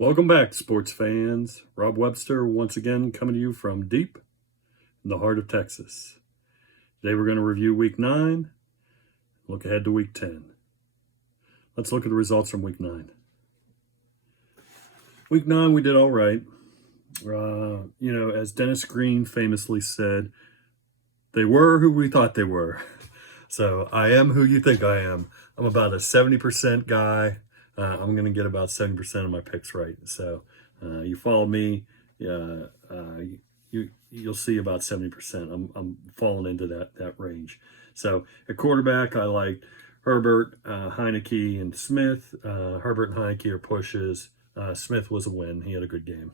Welcome back, sports fans. Rob Webster once again coming to you from deep in the heart of Texas. Today we're going to review Week 9, look ahead to Week 10. Let's look at the results from Week 9. Week 9, we did all right. As Dennis Green famously said, they were who we thought they were. So I am who you think I am. I'm about a 70% guy. I'm going to get about 70% of my picks right. So you follow me, you'll see about 70%. I'm falling into that range. So at quarterback, I like Herbert, Heineke, and Smith. Herbert and Heineke are pushes. Smith was a win. He had a good game.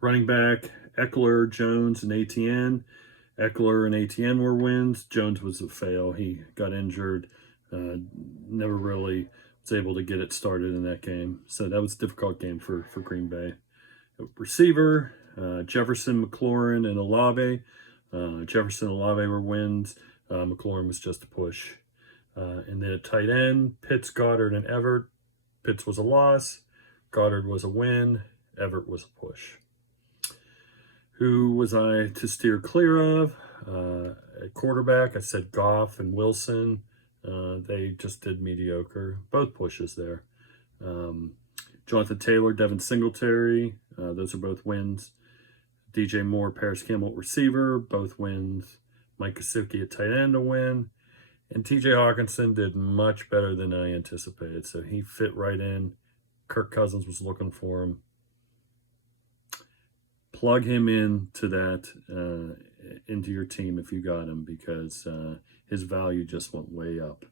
Running back, Eckler, Jones, and Etienne. Eckler and Etienne were wins. Jones was a fail. He got injured. Never really was able to get it started in that game. So that was a difficult game for Green Bay. Receiver, Jefferson, McLaurin, and Olave. Jefferson and Olave were wins. McLaurin was just a push. And then at tight end, Pitts, Goddard, and Everett. Pitts was a loss. Goddard was a win. Everett was a push. Who was I to steer clear of? At quarterback, I said Goff and Wilson. They just did mediocre. Both pushes there. Jonathan Taylor, Devin Singletary. Those are both wins. DJ Moore, Paris Campbell receiver. Both wins. Mike Gesicki at tight end a win. And TJ Hawkinson did much better than I anticipated. So he fit right in. Kirk Cousins was looking for him. Plug him into that, into your team if you got him, because his value just went way up.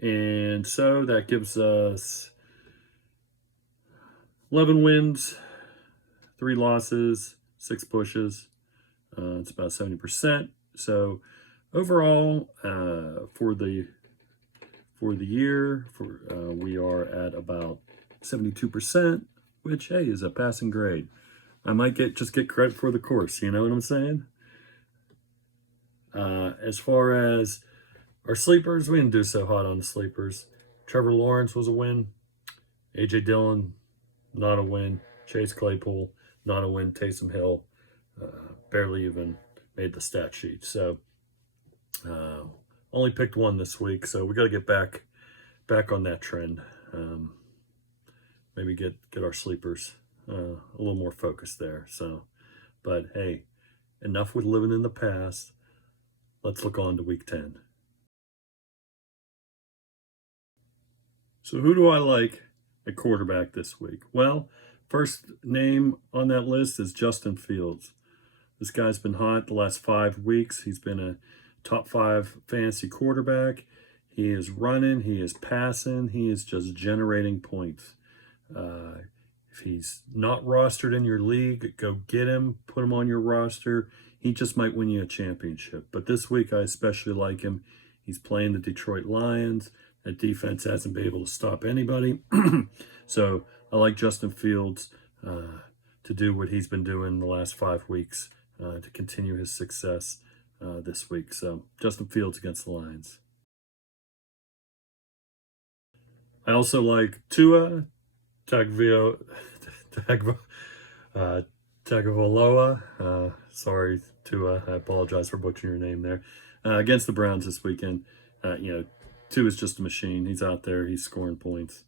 And so that gives us 11 wins, 3 losses, 6 pushes. It's about 70%. So overall, for the year, we are at about 72%. Which, hey, is a passing grade. I might just get credit for the course, you know what I'm saying? As far as our sleepers, we didn't do so hot on the sleepers. Trevor Lawrence was a win. A.J. Dillon, not a win. Chase Claypool, not a win. Taysom Hill, barely even made the stat sheet. So, only picked one this week, so we got to get back on that trend. Maybe get our sleepers a little more focused there. So, but hey, enough with living in the past. Let's look on to Week 10. So who do I like at quarterback this week? Well, first name on that list is Justin Fields. This guy's been hot the last 5 weeks. He's been a top 5 fantasy quarterback. He is running. He is passing. He is just generating points. If he's not rostered in your league, go get him, put him on your roster. He just might win you a championship. But this week, I especially like him. He's playing the Detroit Lions. That defense hasn't been able to stop anybody. So I like Justin Fields to do what he's been doing the last 5 weeks to continue his success this week. So Justin Fields against the Lions. I also like Tua Tagovailoa. Sorry, Tua. I apologize for butchering your name there. Against the Browns this weekend. Tua is just a machine. He's out there. He's scoring points.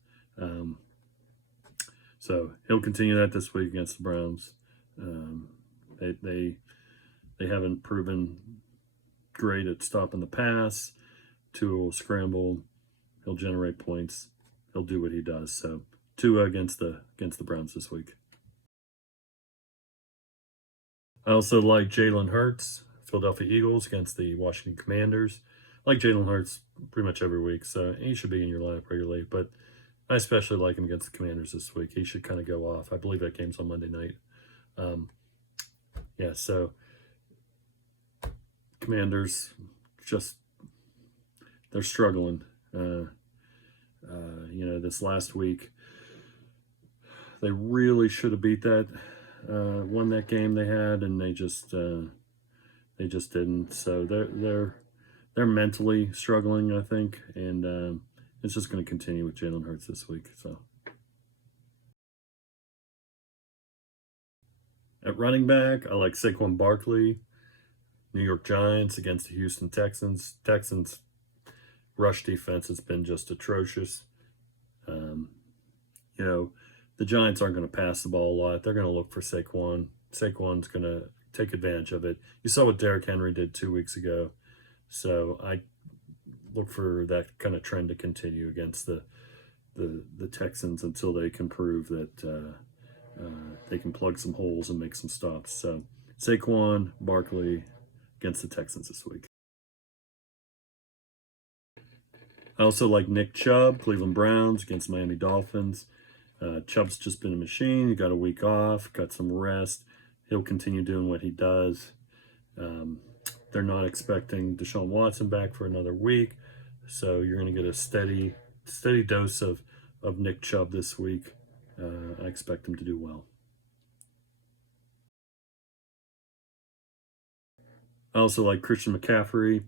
So he'll continue that this week against the Browns. They haven't proven great at stopping the pass. Tua will scramble. He'll generate points. He'll do what he does. So Tua against the Browns this week. I also like Jalen Hurts, Philadelphia Eagles against the Washington Commanders. I like Jalen Hurts pretty much every week, so he should be in your lineup regularly. But I especially like him against the Commanders this week. He should kind of go off. I believe that game's on Monday night. So Commanders they're struggling. This last week, they really should have won that game they had, and they just didn't. So they're mentally struggling, I think, and it's just going to continue with Jalen Hurts this week. So At running back, I like Saquon Barkley, New York Giants against the Houston Texans. Texans rush defense has been just atrocious. Um, you know, the Giants aren't going to pass the ball a lot. They're going to look for Saquon. Saquon's going to take advantage of it. You saw what Derrick Henry did 2 weeks ago. So I look for that kind of trend to continue against the Texans until they can prove that they can plug some holes and make some stops. So Saquon Barkley against the Texans this week. I also like Nick Chubb, Cleveland Browns against Miami Dolphins. Chubb's just been a machine. He got a week off, got some rest. He'll continue doing what he does. They're not expecting Deshaun Watson back for another week, so you're going to get a steady dose of Nick Chubb this week. I expect him to do well. I also like Christian McCaffrey.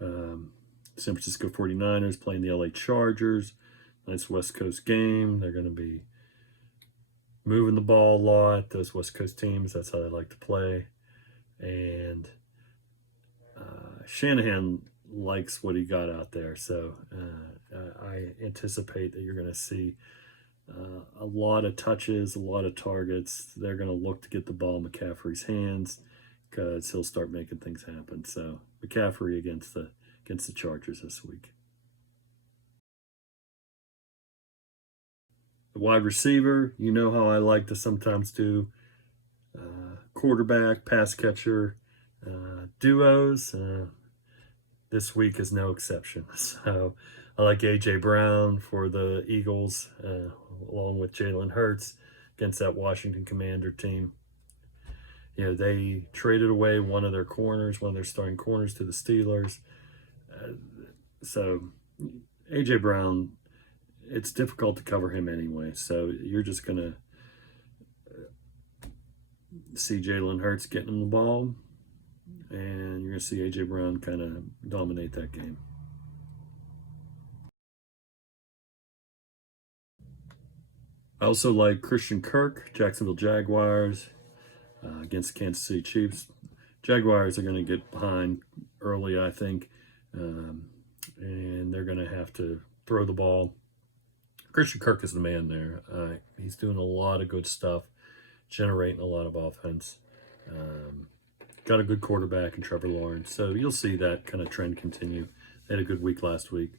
San Francisco 49ers playing the LA Chargers. Nice West Coast game. They're going to be moving the ball a lot. Those West Coast teams, that's how they like to play. And Shanahan likes what he got out there. So I anticipate that you're going to see a lot of touches, a lot of targets. They're going to look to get the ball in McCaffrey's hands because he'll start making things happen. So McCaffrey against the Chargers this week. The wide receiver, you know how I like to sometimes do quarterback, pass catcher duos. This week is no exception. So I like A.J. Brown for the Eagles, along with Jalen Hurts against that Washington Commander team. You know, they traded away one of their starting corners to the Steelers. So A.J. Brown, it's difficult to cover him anyway. So you're just going to see Jalen Hurts getting him the ball, and you're going to see A.J. Brown kind of dominate that game. I also like Christian Kirk, Jacksonville Jaguars against Kansas City Chiefs. Jaguars are going to get behind early, I think, and they're going to have to throw the ball. Christian Kirk is the man there. He's doing a lot of good stuff, generating a lot of offense. Got a good quarterback in Trevor Lawrence. So you'll see that kind of trend continue. They had a good week last week.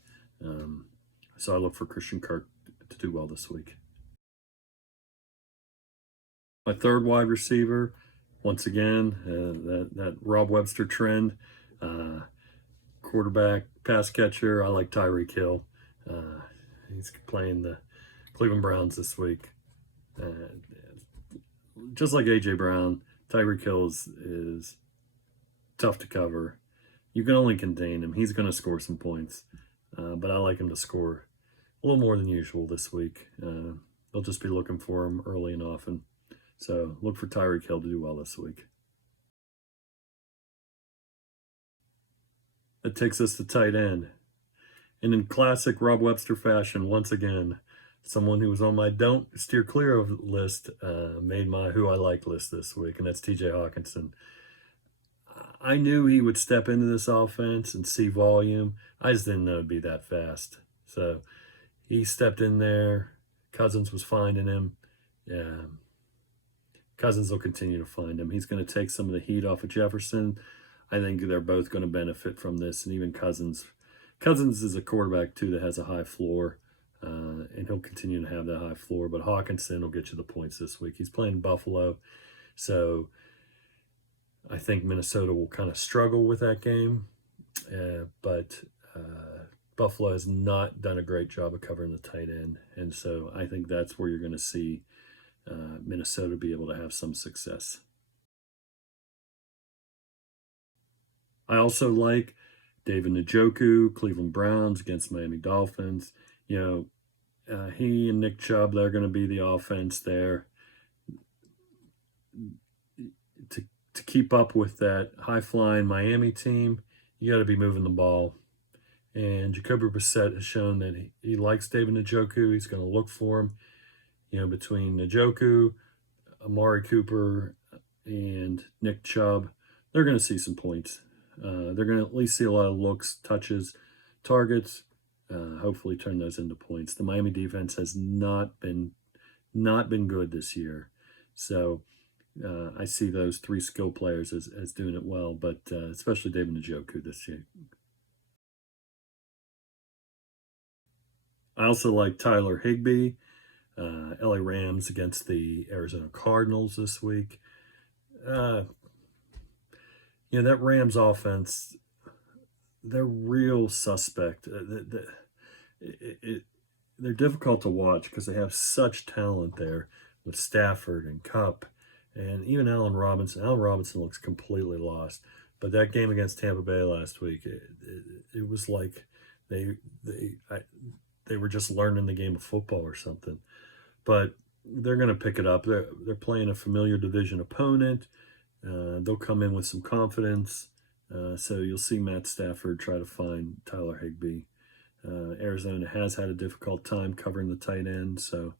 So I look for Christian Kirk to do well this week. My third wide receiver, once again, that Rob Webster trend. Quarterback, pass catcher, I like Tyreek Hill. He's playing the Cleveland Browns this week. Just like A.J. Brown, Tyreek Hill is tough to cover. You can only contain him. He's going to score some points. But I like him to score a little more than usual this week. They'll just be looking for him early and often. So look for Tyreek Hill to do well this week. That takes us to tight end. And in classic Rob Webster fashion, once again, someone who was on my don't steer clear of list made my who I like list this week, and that's TJ Hawkinson. I knew he would step into this offense and see volume. I just didn't know it'd be that fast. So he stepped in there. Cousins was finding him. Cousins will continue to find him. He's going to take some of the heat off of Jefferson. I think they're both going to benefit from this, and even Cousins. Cousins is a quarterback, too, that has a high floor, and he'll continue to have that high floor. But Hawkinson will get you the points this week. He's playing Buffalo, so I think Minnesota will kind of struggle with that game. But Buffalo has not done a great job of covering the tight end, and so I think that's where you're going to see Minnesota be able to have some success. I also like David Njoku, Cleveland Browns against Miami Dolphins. You know, he and Nick Chubb, they're going to be the offense there. To keep up with that high-flying Miami team, you got to be moving the ball. And Jacoby Brissett has shown that he likes David Njoku. He's going to look for him. You know, between Njoku, Amari Cooper, and Nick Chubb, they're going to see some points. They're going to at least see a lot of looks, touches, targets. Hopefully, turn those into points. The Miami defense has not been good this year, so I see those three skill players as doing it well, but especially David Njoku this year. I also like Tyler Higbee. LA Rams against the Arizona Cardinals this week. That Rams offense, they're real suspect. They're difficult to watch because they have such talent there with Stafford and Kupp and even Allen Robinson. Allen Robinson looks completely lost. But that game against Tampa Bay last week, it was like they were just learning the game of football or something. But they're going to pick it up. They're playing a familiar division opponent. They'll come in with some confidence. So you'll see Matt Stafford try to find Tyler Higbee. Arizona has had a difficult time covering the tight end, so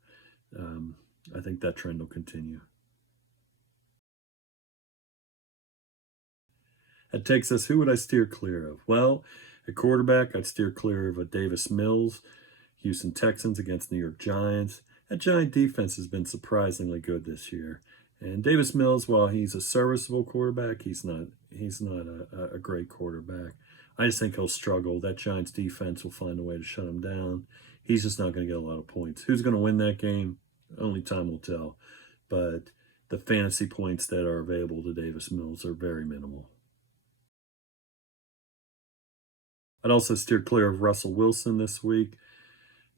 I think that trend will continue. That takes us, who would I steer clear of? Well, at quarterback, I'd steer clear of a Davis Mills, Houston Texans against New York Giants. That Giant defense has been surprisingly good this year. And Davis Mills, while he's a serviceable quarterback, he's not a great quarterback. I just think he'll struggle. That Giants defense will find a way to shut him down. He's just not going to get a lot of points. Who's going to win that game? Only time will tell. But the fantasy points that are available to Davis Mills are very minimal. I'd also steer clear of Russell Wilson this week.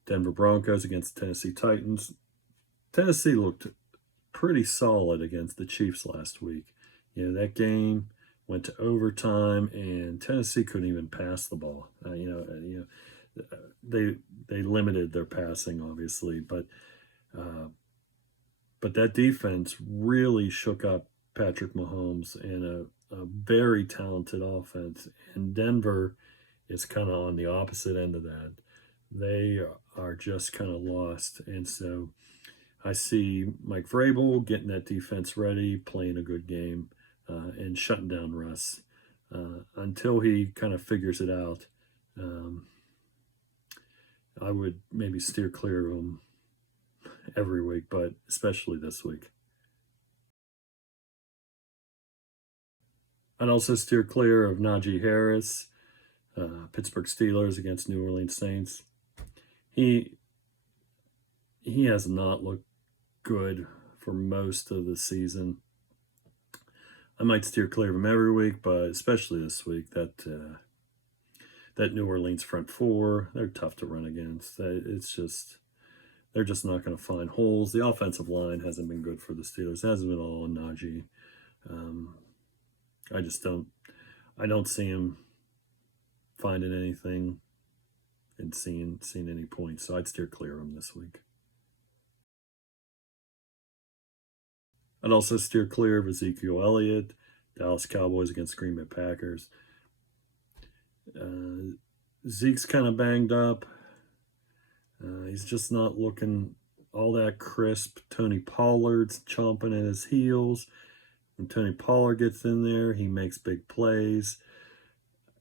Denver Broncos against the Tennessee Titans. Tennessee looked pretty solid against the Chiefs last week. That game went to overtime, and Tennessee couldn't even pass the ball. They limited their passing, obviously, but that defense really shook up Patrick Mahomes and a very talented offense. And Denver is kind of on the opposite end of that. They are just kind of lost, and so I see Mike Vrabel getting that defense ready, playing a good game, and shutting down Russ. Until he kind of figures it out, I would maybe steer clear of him every week, but especially this week. I'd also steer clear of Najee Harris, Pittsburgh Steelers against New Orleans Saints. He has not looked good for most of the season. I might steer clear of him every week, but especially this week, that New Orleans front four, they're tough to run against. They're just not going to find holes. The offensive line hasn't been good for the Steelers. It hasn't been all on Najee. I don't see him finding anything and seeing any points. So I'd steer clear of him this week. I'd also steer clear of Ezekiel Elliott, Dallas Cowboys against Green Bay Packers. Zeke's kind of banged up. He's just not looking all that crisp. Tony Pollard's chomping at his heels. When Tony Pollard gets in there, he makes big plays.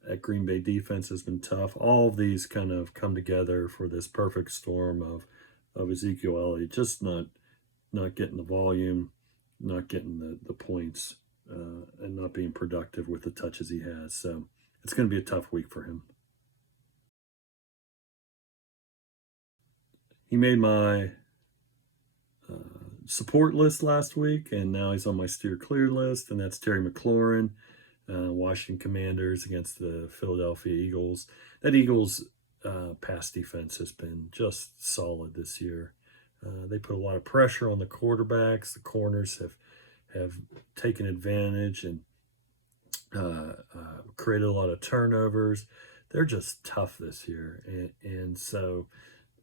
That Green Bay defense has been tough. All of these kind of come together for this perfect storm of Ezekiel Elliott just not getting the volume, not getting the points, and not being productive with the touches he has. So it's going to be a tough week for him. He made my support list last week, and now he's on my steer clear list, and that's Terry McLaurin, Washington Commanders against the Philadelphia Eagles. That Eagles pass defense has been just solid this year. They put a lot of pressure on the quarterbacks. The corners have taken advantage and created a lot of turnovers. They're just tough this year, and so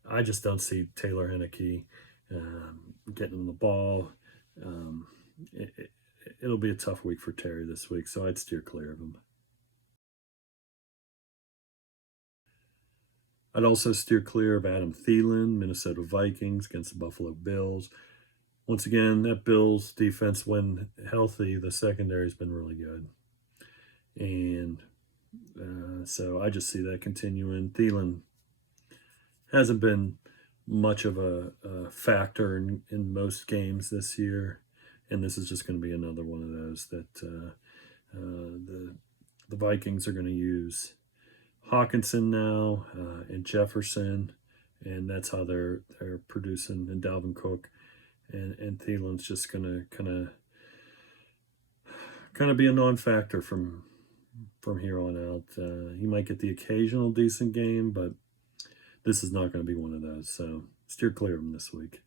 I just don't see Taylor Heinicke getting him the ball. It'll be a tough week for Terry this week, so I'd steer clear of him. I'd also steer clear of Adam Thielen, Minnesota Vikings against the Buffalo Bills. once again, that Bills defense, when healthy, the secondary's been really good. And so I just see that continuing. Thielen hasn't been much of a factor in most games this year. And this is just going to be another one of those that the Vikings are going to use Hawkinson now and Jefferson, and that's how they're producing. And Dalvin Cook and Thielen's just going to kind of be a non-factor from here on out. He might get the occasional decent game, but this is not going to be one of those. So steer clear of him this week.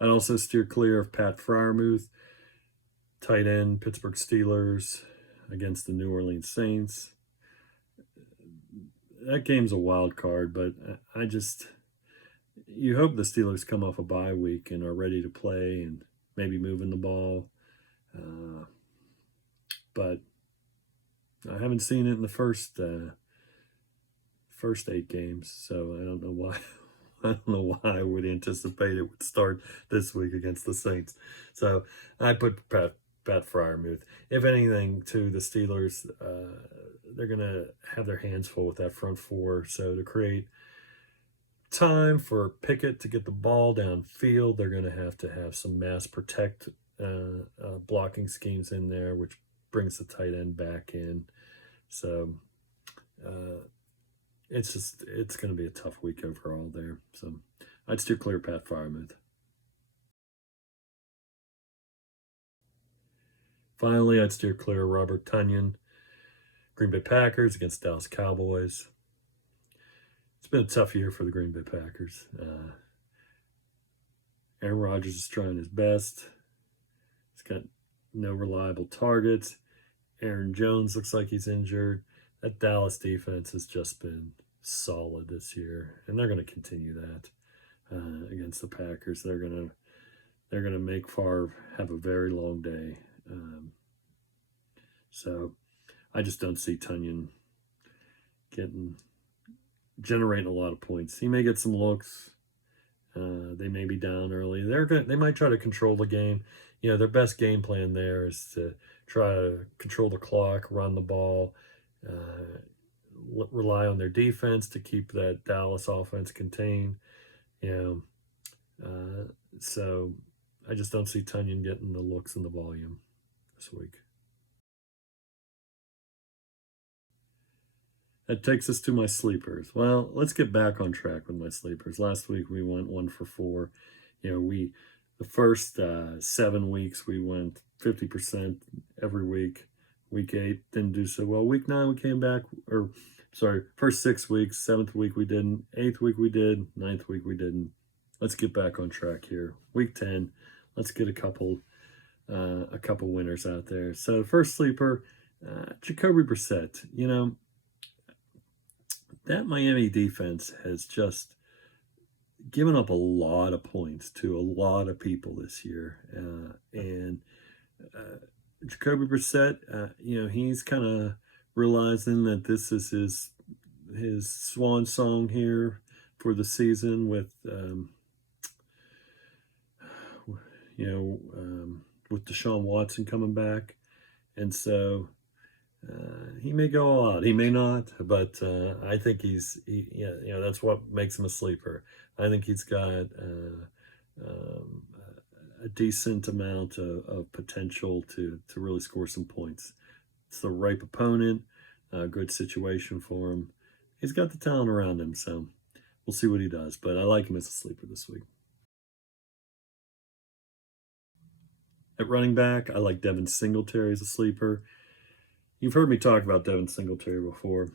I'd also steer clear of Pat Freiermuth, tight end, Pittsburgh Steelers against the New Orleans Saints. That game's a wild card, but you hope the Steelers come off a bye week and are ready to play and maybe moving the ball. But I haven't seen it in the first 8 games, so I don't know why. I don't know why I would anticipate it would start this week against the Saints. So I put Pat Freiermuth. If anything, to the Steelers, they're going to have their hands full with that front four. So to create time for Pickett to get the ball downfield, they're going to have some mass protect blocking schemes in there, which brings the tight end back in. So it's going to be a tough week overall there. So I'd steer clear Pat Freiermuth. Finally, I'd steer clear Robert Tonyan, Green Bay Packers against Dallas Cowboys. It's been a tough year for the Green Bay Packers. Aaron Rodgers is trying his best. He's got no reliable targets. Aaron Jones looks like he's injured. That Dallas defense has just been solid this year, and they're going to continue that against the Packers. They're going to make Favre have a very long day. So I just don't see Tonyan generating a lot of points. He may get some looks. They may be down early. They might try to control the game. Their best game plan there is to try to control the clock, run the ball, rely on their defense to keep that Dallas offense contained. So I just don't see Tonyan getting the looks and the volume this week. That takes us to my sleepers. Well, let's get back on track with my sleepers. Last week we went 1 for 4. The first 7 weeks we went 50% every week. Week 8 didn't do so well. Week 9 we came back, first 6 weeks. 7th week we didn't. 8th week we did. 9th week we didn't. Let's get back on track here. Week 10, let's get a couple winners out there. So first sleeper, Jacoby Brissett. That Miami defense has just given up a lot of points to a lot of people this year. And Jacoby Brissett, he's kind of realizing that this is his swan song here for the season with Deshaun Watson coming back. And so he may go all out. He may not, but I think that's what makes him a sleeper. I think he's got a decent amount of potential to really score some points. It's the ripe opponent, a good situation for him. He's got the talent around him, so we'll see what he does. But I like him as a sleeper this week. At running back, I like Devin Singletary as a sleeper. You've heard me talk about Devin Singletary before.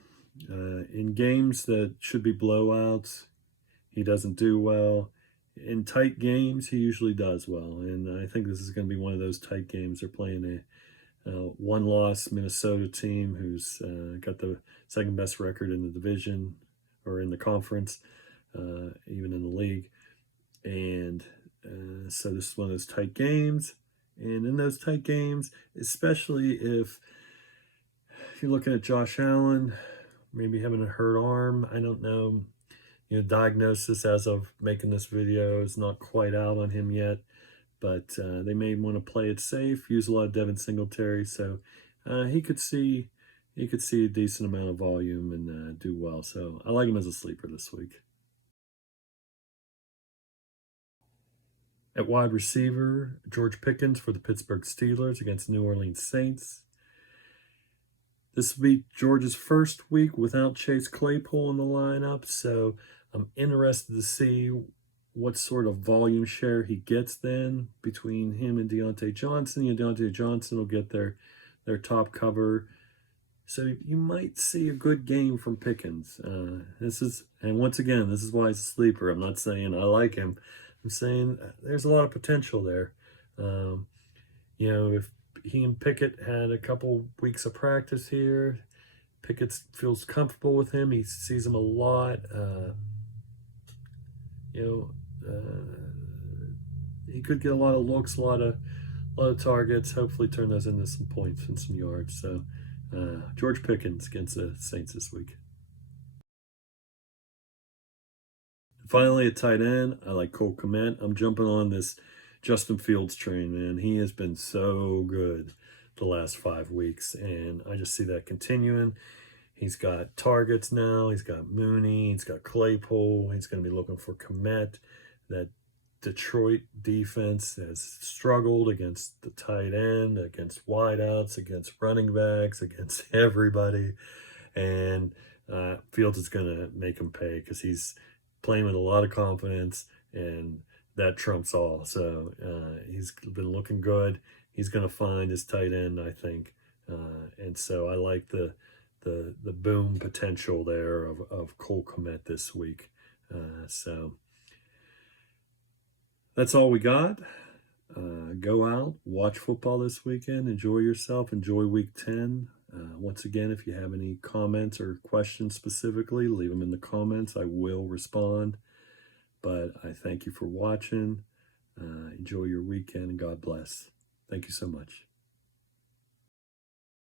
In games that should be blowouts, he doesn't do well. In tight games, he usually does well. And I think this is going to be one of those tight games. They're playing a one-loss Minnesota team who's got the second best record in the division or in the conference, even in the league. And so this is one of those tight games. And in those tight games, especially if you're looking at Josh Allen, maybe having a hurt arm, I don't know. diagnosis as of making this video is not quite out on him yet, but they may want to play it safe, use a lot of Devin Singletary, so he could see a decent amount of volume and do well. So I like him as a sleeper this week. At wide receiver, George Pickens for the Pittsburgh Steelers against New Orleans Saints. This will be George's first week without Chase Claypool in the lineup, so I'm interested to see what sort of volume share he gets then between him and Deontay Johnson. Deontay Johnson will get their top cover. So you might see a good game from Pickens. And once again, this is why he's a sleeper. I'm not saying I like him. I'm saying there's a lot of potential there. If he and Pickett had a couple weeks of practice here, Pickett feels comfortable with him. He sees him a lot. He could get a lot of looks, a lot of targets. Hopefully, turn those into some points and some yards. So, George Pickens against the Saints this week. Finally, at tight end, I like Cole Kmet. I'm jumping on this Justin Fields train, man. He has been so good the last 5 weeks, and I just see that continuing. He's got targets now. He's got Mooney. He's got Claypool. He's going to be looking for Kmet. That Detroit defense has struggled against the tight end, against wideouts, against running backs, against everybody. And Fields is going to make him pay because he's playing with a lot of confidence, and that trumps all. So he's been looking good. He's going to find his tight end, I think. And so I like the boom potential there of Cole Kmet this week. So that's all we got. Go out, watch football this weekend, enjoy yourself, enjoy week 10. Once again, if you have any comments or questions specifically, leave them in the comments. I will respond. But I thank you for watching. Enjoy your weekend, and God bless. Thank you so much.